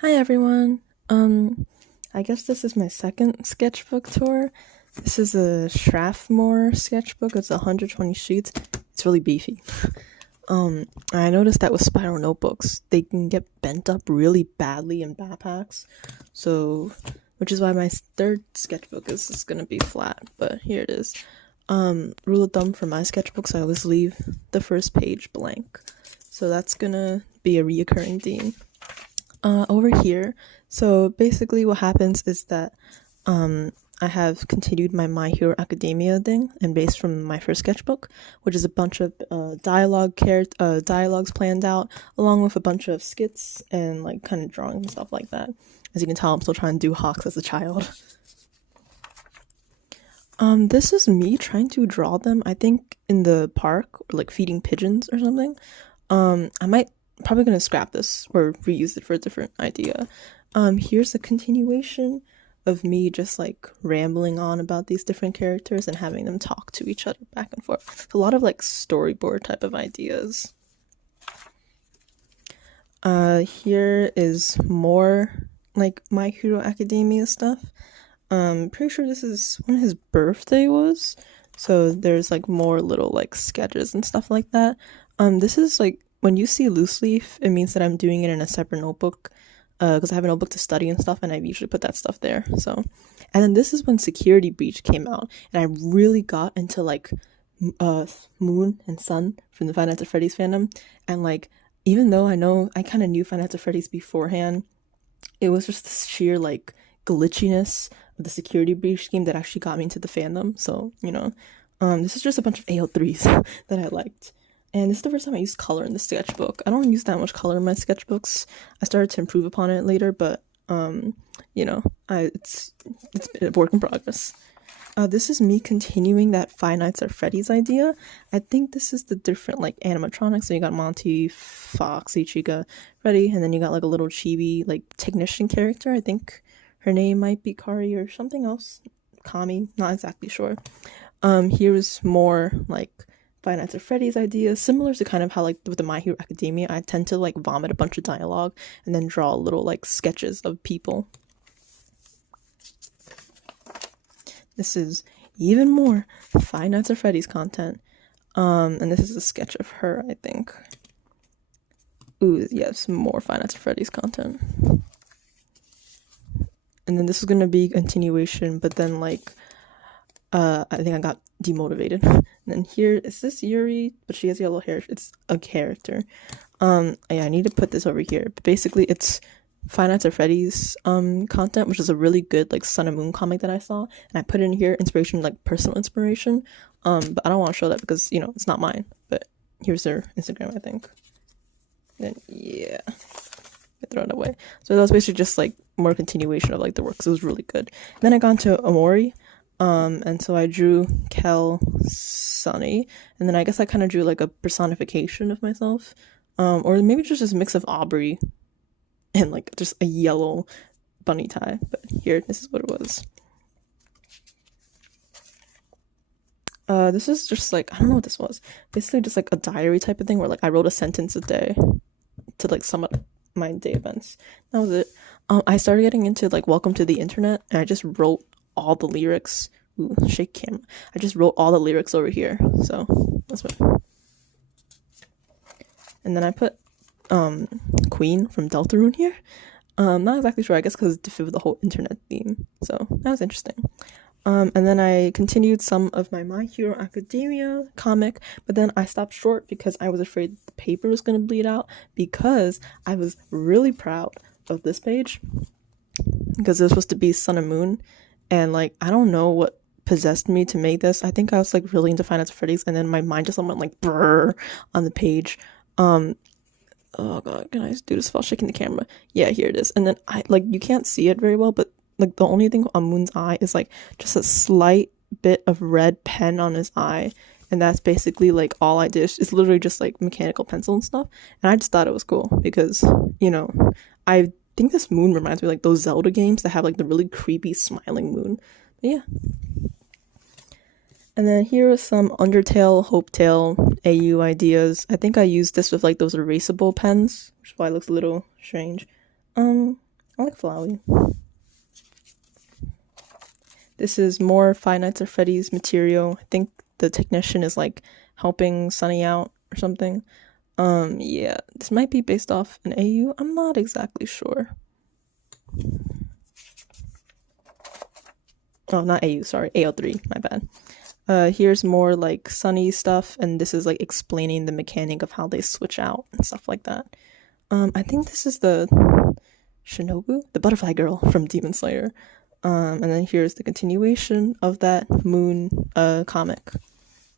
Hi everyone. I guess this is my second sketchbook tour. This is a Strathmore sketchbook. It's 120 sheets. It's really beefy. I noticed that with spiral notebooks, they can get bent up really badly in backpacks. So, which is why my third sketchbook is just gonna be flat. But here it is. Rule of thumb for my sketchbooks, I always leave the first page blank. So that's gonna be a reoccurring theme. Over here, so basically what happens is that I have continued my My Hero Academia thing and based from my first sketchbook, which is a bunch of dialogues planned out, along with a bunch of skits and like kind of drawings and stuff like that. As you can tell, I'm still trying to do hawks as a child. This is me trying to draw them, I think, in the park or like feeding pigeons or something. I might probably gonna scrap this or reuse it for a different idea. Here's a continuation of me just like rambling on about these different characters and having them talk to each other back and forth. A lot of like storyboard type of ideas. Here is more like My Hero Academia stuff. Pretty sure this is when his birthday was. So there's like more little like sketches and stuff like that. This is like when you see loose leaf, it means that I'm doing it in a separate notebook because I have a notebook to study and stuff, and I usually put that stuff there. So, and then this is when Security Breach came out, and I really got into like Moon and Sun from the Five Nights at Freddy's fandom, and like even though I know I kind of knew Five Nights at Freddy's beforehand, it was just the sheer like glitchiness of the Security Breach game that actually got me into the fandom. So this is just a bunch of AO3s that I liked. And this is the first time I used color in the sketchbook. I don't use that much color in my sketchbooks. I started to improve upon it later, but it's been a work in progress. This is me continuing that Five Nights at Freddy's idea. I think this is the different like animatronics. So you got Monty, Foxy, Chica, Freddy, and then you got like a little chibi like technician character. I think her name might be Kari or something else. Kami, not exactly sure. Here's more like Five Nights at Freddy's ideas, similar to kind of how like with the My Hero Academia, I tend to like vomit a bunch of dialogue and then draw little like sketches of people. This is even more Five Nights at Freddy's content. And this is a sketch of her, I think. Ooh, yes, more Five Nights at Freddy's content. And then this is gonna be continuation, but then like I think I got demotivated. And then here is this Yuri, but she has yellow hair. It's a character. Yeah, I need to put this over here. But basically it's Five Nights at Freddy's content, which is a really good like Sun and Moon comic that I saw. And I put it in here, inspiration, like personal inspiration. But I don't want to show that because, it's not mine. But here's their Instagram, I think. Then yeah. I throw it away. So that was basically just like more continuation of like the work. So it was really good. And then I got into Amori. And so I drew Kel, Sunny, and then I guess I kind of drew like a personification of myself, or maybe just a mix of Aubrey and like just a yellow bunny tie. But here, this is what it was. This is just like, I don't know what this was. Basically just like a diary type of thing where like I wrote a sentence a day to like sum up my day events. That was it. I started getting into like Welcome to the Internet, and I just wrote all the lyrics. Ooh, shake camera. I just wrote all the lyrics over here. So that's what. And then I put Queen from Deltarune here. Not exactly sure, I guess because to fit with the whole internet theme. So that was interesting. And then I continued some of my Hero Academia comic, but then I stopped short because I was afraid the paper was going to bleed out, because I was really proud of this page because it was supposed to be Sun and Moon, and like I don't know what possessed me to make this. I think I was like really into Five Nights at Freddy's, and then my mind just went like brrr on the page. Oh god, can I do this while shaking the camera? Yeah, here it is. And then I like, you can't see it very well, but like the only thing on Moon's eye is like just a slight bit of red pen on his eye, and that's basically like all I did. It's literally just like mechanical pencil and stuff, and I just thought it was cool because I think this moon reminds me of like those Zelda games that have like the really creepy smiling moon. But yeah. And then here are some Undertale, Hopetail, AU ideas. I think I used this with like those erasable pens, which is why it looks a little strange. I like Flowey. This is more Five Nights at Freddy's material. I think the technician is like helping Sunny out or something. Yeah, this might be based off an AU. I'm not exactly sure. Oh, not AU, sorry, AO3, my bad. Here's more like Sunny stuff, and this is like explaining the mechanic of how they switch out and stuff like that. I think this is the Shinobu, the butterfly girl from Demon Slayer. And then here's the continuation of that Moon comic.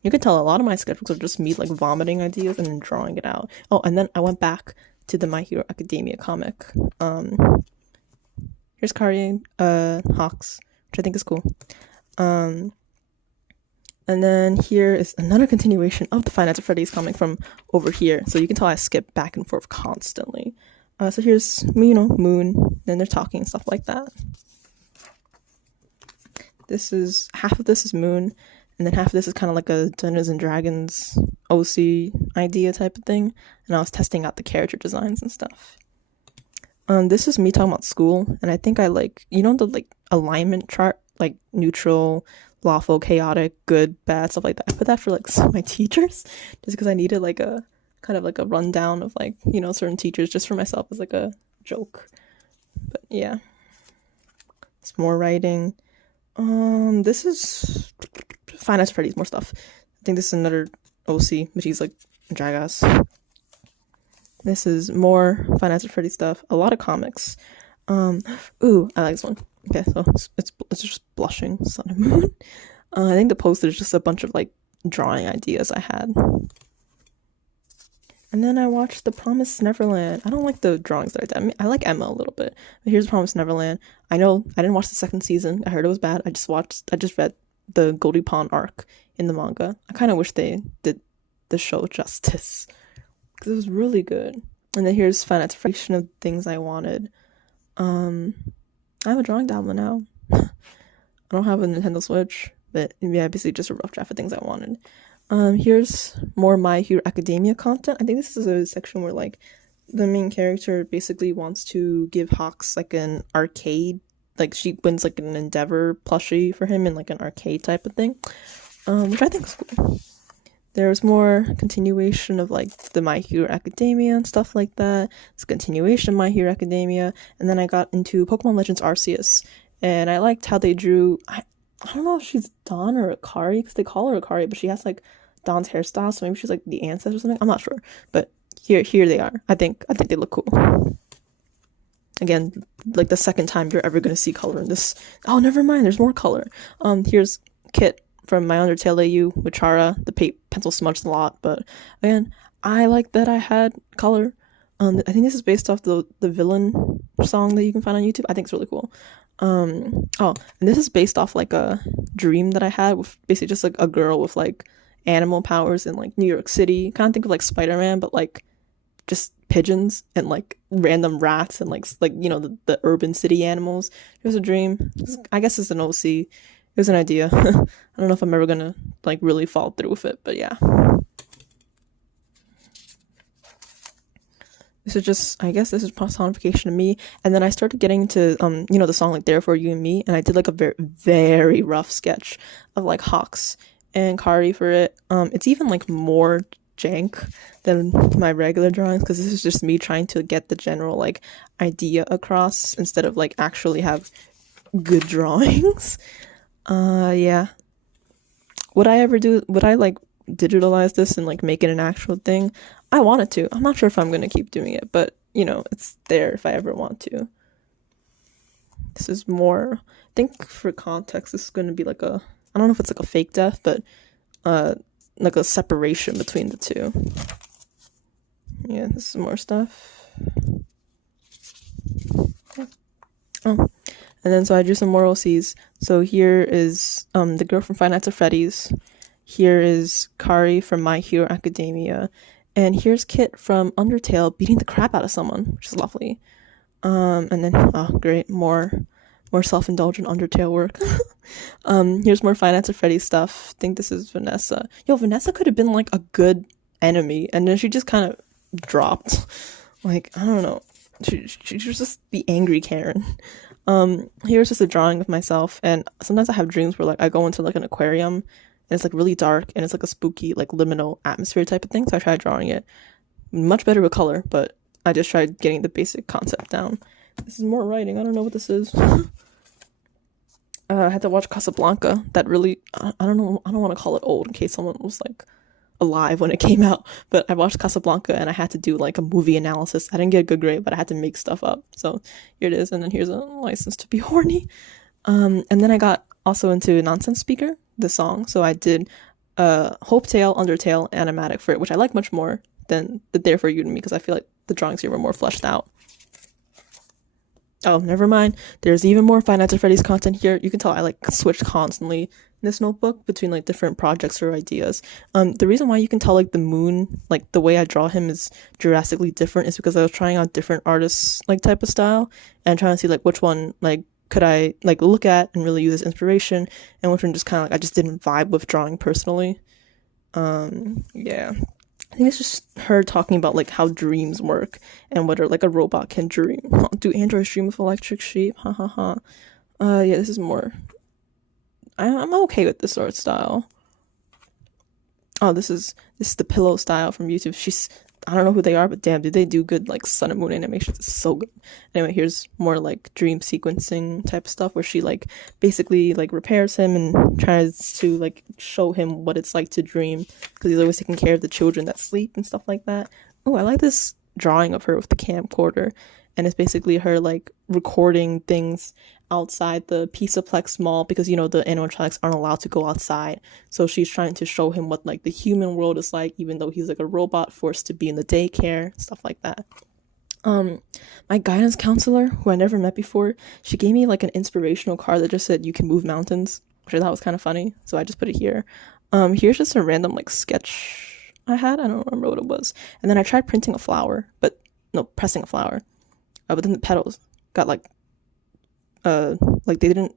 You can tell a lot of my sketchbooks are just me like vomiting ideas and then drawing it out. Oh, and then I went back to the My Hero Academia comic. Here's Kari Hawks, which I think is cool. And then here is another continuation of the Five Nights at Freddy's comic from over here. So you can tell I skip back and forth constantly. So here's, Moon, then they're talking and stuff like that. This is, half of this is Moon, and then half of this is kind of like a Dungeons and Dragons OC idea type of thing. And I was testing out the character designs and stuff. This is me talking about school, and I think I like, the like alignment chart, like neutral, lawful, chaotic, good, bad, stuff like that. I put that for like some of my teachers, just because I needed like a kind of like a rundown of like, certain teachers just for myself as like a joke. But yeah, it's more writing. This is Five Nights at Freddy's, more stuff. I think this is another OC, but he's like Dragas. This is more Five Nights at Freddy's stuff. A lot of comics. Ooh, I like this one. Okay, so it's just Blushing Sun and Moon. I think the poster is just a bunch of like drawing ideas I had. And then I watched The Promised Neverland. I don't like the drawings that I did. I mean, I like Emma a little bit. But here's Promised Neverland. I know I didn't watch the second season. I heard it was bad. I just read the Goldie Pond arc in the manga. I kind of wish they did the show justice, because it was really good. And then here's Five Nights at Freddy's of things I wanted. I have a drawing tablet now. I don't have a Nintendo Switch, but yeah, basically just a rough draft of things I wanted. Here's more My Hero Academia content. I think this is a section where like the main character basically wants to give Hawks like an arcade, like she wins like an Endeavor plushie for him in like an arcade type of thing, which I think is cool. There's more continuation of like the My Hero Academia and stuff like that. It's continuation of My Hero Academia, and then I got into Pokemon Legends Arceus, and I liked how they drew. I don't know if she's Dawn or Akari, because they call her Akari, but she has like Dawn's hairstyle, so maybe she's like the ancestor or something. I'm not sure, but here they are. I think they look cool. Again, like the second time you're ever gonna see color in this. Oh, never mind. There's more color. Here's Kit from My Undertale AU with Chara. The pencil smudged a lot, but again, I like that I had color. I think this is based off the villain song that you can find on YouTube. I think it's really cool. And this is based off like a dream that I had with basically just like a girl with like animal powers in like New York City. Kind of think of like Spider-Man, but like just pigeons and like random rats and like the urban city animals. It was a dream. I guess it's an OC. It was an idea. I don't know if I'm ever gonna like really follow through with it, but yeah. I guess this is personification of me. And then I started getting to, the song like Therefore You and Me. And I did like a very, very rough sketch of like Hawks and Kari for it. It's even like more jank than my regular drawings, because this is just me trying to get the general like idea across instead of like actually have good drawings. Yeah. Would I like digitalize this and like make it an actual thing? I wanted to. I'm not sure if I'm gonna keep doing it, but it's there if I ever want to. This is more, I think for context, this is gonna be like I don't know if it's like a fake death, but like a separation between the two. Yeah, this is more stuff. Okay. Oh, and then so I drew some more OCs. So here is the girl from Five Nights at Freddy's. Here is Kari from My Hero Academia. And here's Kit from Undertale beating the crap out of someone, which is lovely. And then, oh great, more self-indulgent Undertale work. Here's more Five Nights at Freddy's stuff. I think this is Vanessa. Yo, Vanessa could have been like a good enemy, and then she just kind of dropped. Like, I don't know. She's just the angry Karen. Here's just a drawing of myself, and sometimes I have dreams where like I go into like an aquarium and it's like really dark and it's like a spooky like liminal atmosphere type of thing. So I tried drawing it. Much better with color, but I just tried getting the basic concept down. This is more writing. I don't know what this is. I had to watch Casablanca. That really, I don't know. I don't want to call it old in case someone was like alive when it came out. But I watched Casablanca and I had to do like a movie analysis. I didn't get a good grade, but I had to make stuff up. So here it is. And then here's a license to be horny. And then I got also into Nonsense Speaker, the song. So I did Hope Tale, Undertale, animatic for it, which I like much more than the There For You to Me because I feel like the drawings here were more fleshed out. Oh, never mind. There's even more Five Nights at Freddy's content here. You can tell I like switch constantly in this notebook between like different projects or ideas. The reason why you can tell like the moon, like the way I draw him is drastically different is because I was trying out different artists like type of style and trying to see like which one like could I like look at and really use as inspiration and which one just kind of like I just didn't vibe with drawing personally. Yeah. I think it's just her talking about like how dreams work and whether like a robot can dream. Do androids dream with electric sheep? Ha ha ha. Yeah, this is more. I'm okay with this art style. Oh, this is the pillow style from YouTube. I don't know who they are, but damn, did they do good like sun and moon animations? It's so good. Anyway, here's more like dream sequencing type of stuff where she like basically like repairs him and tries to like show him what it's like to dream because he's always taking care of the children that sleep and stuff like that. Oh, I like this drawing of her with the camcorder, and it's basically her like recording things outside the Pizzaplex mall because you know the animatronics aren't allowed to go outside, so she's trying to show him what like the human world is like even though he's like a robot forced to be in the daycare, stuff like that. My guidance counselor, who I never met before, she gave me like an inspirational card that just said you can move mountains, which I thought was kind of funny, so I just put it here. Here's just a random like sketch I had. I don't remember what it was, and then I tried printing a flower, but no, pressing a flower, but then the petals got like they didn't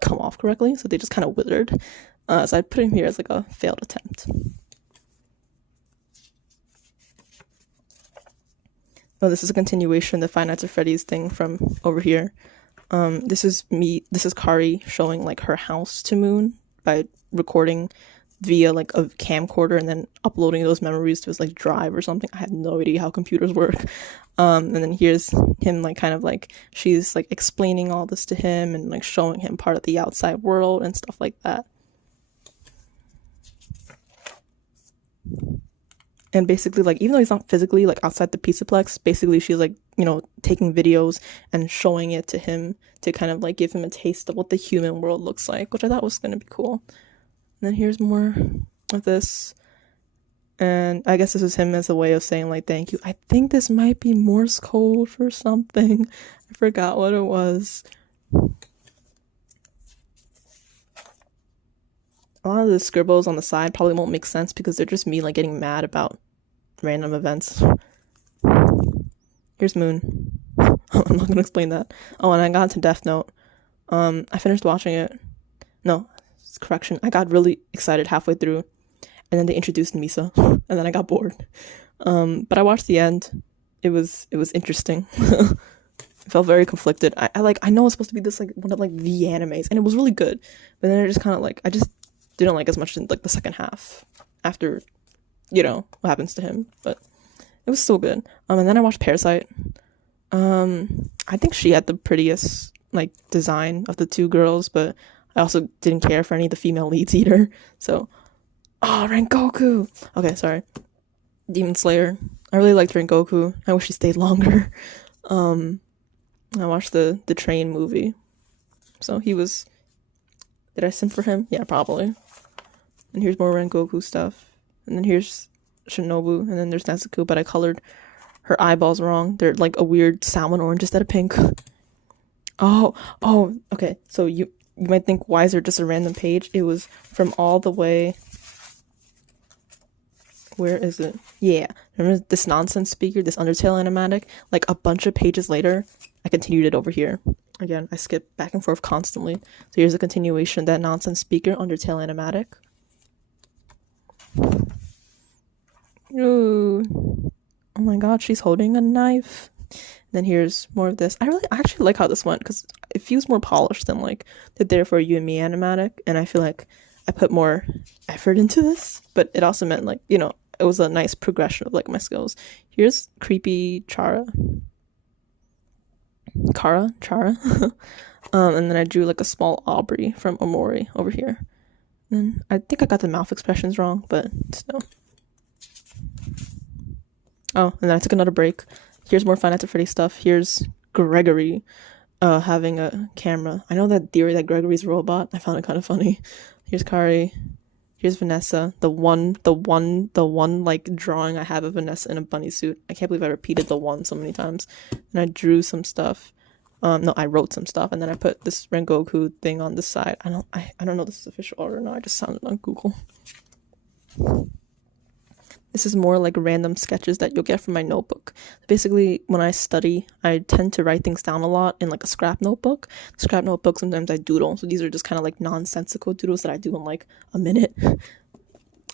come off correctly, so they just kind of withered. So I put him here as like a failed attempt. Oh, this is a continuation of the Five Nights at Freddy's thing from over here. This is Kari showing like her house to Moon by recording via like a camcorder and then uploading those memories to his like drive or something. I have no idea how computers work. And then here's him like kind of like she's like explaining all this to him and like showing him part of the outside world and stuff like that. And basically like even though he's not physically like outside the Pizzaplex, basically she's like, you know, taking videos and showing it to him to kind of like give him a taste of what the human world looks like, which I thought was going to be cool. And then here's more of this. And I guess this is him as a way of saying, like, thank you. I think this might be Morse code for something. I forgot what it was. A lot of the scribbles on the side probably won't make sense because they're just me, like, getting mad about random events. Here's Moon. I'm not going to explain that. Oh, and I got into Death Note. I finished watching it. No. Correction, I got really excited halfway through and then they introduced Misa and then I got bored. But I watched the end. It was interesting. It felt very conflicted. I know it's supposed to be this like one of like the animes and it was really good, but then I just kind of like I just didn't like as much in like the second half after, you know, what happens to him, but it was still good. And then I watched Parasite. I think she had the prettiest like design of the two girls, but I also didn't care for any of the female leads either. So, Rengoku! Okay, sorry. Demon Slayer. I really liked Rengoku. I wish he stayed longer. I watched the Train movie. So he was... Did I simp for him? Yeah, probably. And here's more Rengoku stuff. And then here's Shinobu. And then there's Nezuko, but I colored her eyeballs wrong. They're like a weird salmon orange instead of pink. Oh, okay. So you might think, why is there just a random page? It was from all the way... Where is it? Yeah. Remember this Nonsense Speaker, this Undertale animatic? Like a bunch of pages later, I continued it over here. Again, I skip back and forth constantly. So here's a continuation of that Nonsense Speaker, Undertale animatic. Ooh. Oh my god, she's holding a knife. Then here's more of this. I actually like how this went because it feels more polished than like the There For You and Me animatic, and I feel like I put more effort into this, but it also meant like, you know, it was a nice progression of like my skills. Here's creepy Chara. And then I drew like a small Aubrey from Omori over here. And I think I got the mouth expressions wrong, but still. Oh, and then I took another break. Here's more Five Nights at Freddy's stuff. Here's Gregory having a camera. I know that theory that Gregory's a robot. I found it kind of funny. Here's Kari. Here's Vanessa. The one like drawing I have of Vanessa in a bunny suit. I can't believe I repeated the one so many times. And I drew some stuff. No, I wrote some stuff, and then I put this Rengoku thing on the side. I don't know if this is official art or not. I just found it on Google. This is more like random sketches that you'll get from my notebook. Basically, when I study, I tend to write things down a lot in like a scrap notebook. Scrap notebook, sometimes I doodle. So these are just kind of like nonsensical doodles that I do in like a minute.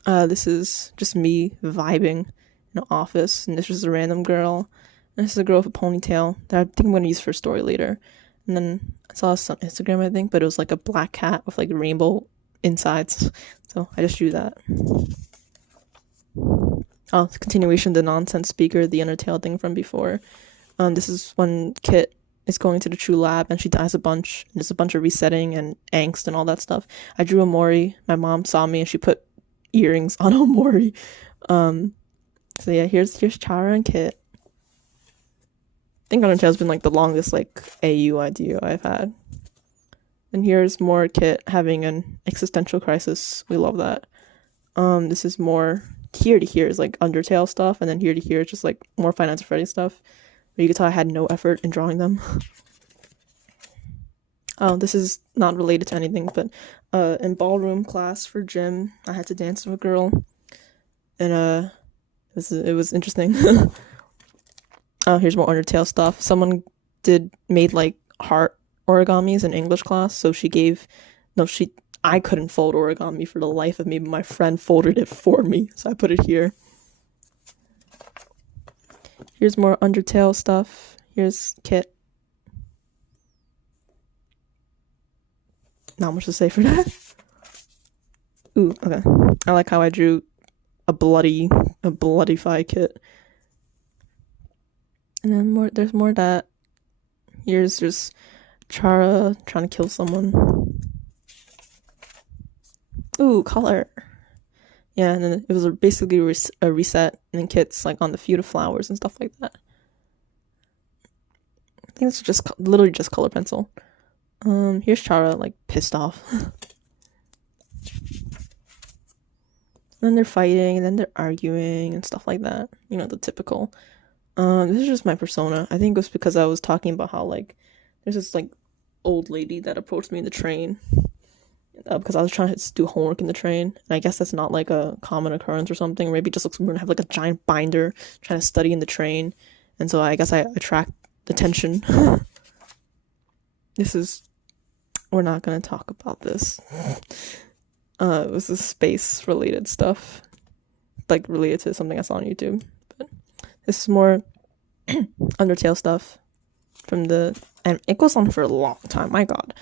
This is just me vibing in an office, and this is a random girl. And this is a girl with a ponytail that I think I'm going to use for a story later. And then I saw this on Instagram, I think, but it was like a black cat with like rainbow insides. So I just drew that. Oh, it's a continuation of the nonsense speaker, the Undertale thing from before. This is when Kit is going to the True Lab and she dies a bunch. There's a bunch of resetting and angst and all that stuff. I drew Omori. My mom saw me and she put earrings on Omori. So yeah, here's Chara and Kit. I think Undertale's been like the longest like AU idea I've had. And here's more Kit having an existential crisis. We love that. This is more here to here is like Undertale stuff, and then here to here is just like more Five Nights at Freddy's stuff. But you can tell I had no effort in drawing them. Oh, this is not related to anything, but in ballroom class for gym, I had to dance with a girl, and it was interesting. Oh, here's more Undertale stuff. Someone made like heart origamis in English class, so I couldn't fold origami for the life of me, but my friend folded it for me, so I put it here. Here's more Undertale stuff. Here's Kit. Not much to say for that. Ooh, okay. I like how I drew a bloody Fi Kit. And then there's more of that. Here's just Chara trying to kill someone. Ooh, color. Yeah, and then it was basically a reset, and then Kit's like on the field of flowers and stuff like that. I think it's just literally just color pencil. Here's Chara like pissed off. Then they're fighting, and then they're arguing and stuff like that. You know, the typical. This is just my persona. I think it was because I was talking about how like there's this like old lady that approached me in the train. Because I was trying to do homework in the train, and I guess that's not like a common occurrence or something. Maybe it just looks weird to have like a giant binder trying to study in the train, and so I guess I attract attention. We're not gonna talk about this. It was this space related stuff, like related to something I saw on YouTube. But this is more Undertale stuff and it goes on for a long time. My God.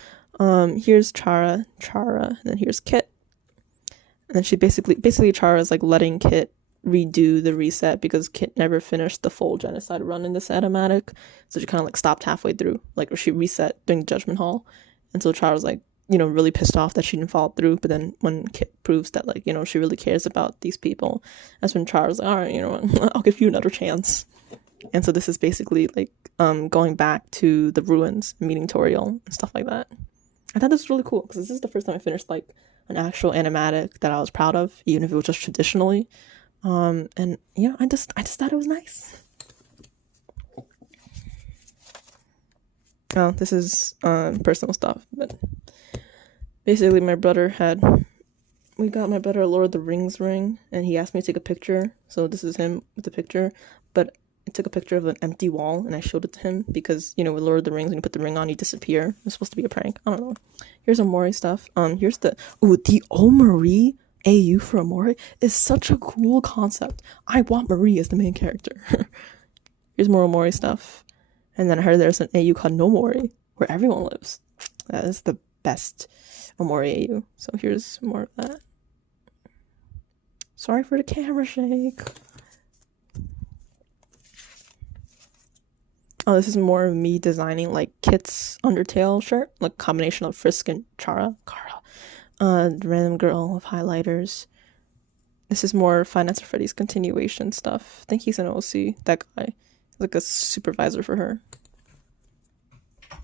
Here's Chara, and then here's Kit. And then she basically Chara is like letting Kit redo the reset because Kit never finished the full genocide run in this animatic. So she kind of like stopped halfway through, like she reset during Judgment Hall. And so Chara's like, you know, really pissed off that she didn't follow through. But then when Kit proves that, like, you know, she really cares about these people, that's when Chara's like, all right, you know what, I'll give you another chance. And so this is basically like going back to the ruins, meeting Toriel and stuff like that. I thought this was really cool because this is the first time I finished like an actual animatic that I was proud of, even if it was just traditionally. And yeah, I just thought it was nice. Oh, this is personal stuff, but basically we got my brother a Lord of the Rings ring, and he asked me to take a picture. So this is him with the picture, but I took a picture of an empty wall and I showed it to him because, you know, with Lord of the Rings, when you put the ring on, you disappear. It's supposed to be a prank. I don't know. Here's Omori stuff. Here's the Omori AU for Omori is such a cool concept. I want Marie as the main character. Here's more Omori stuff. And then I heard there's an AU called Nomori, where everyone lives. That is the best Omori AU. So here's more of that. Sorry for the camera shake. Oh, this is more of me designing like Kit's Undertale shirt, like combination of Frisk and Kara. Random girl with highlighters. This is more Five Nights at Freddy's continuation stuff. I think he's an OC, that guy. He's like a supervisor for her.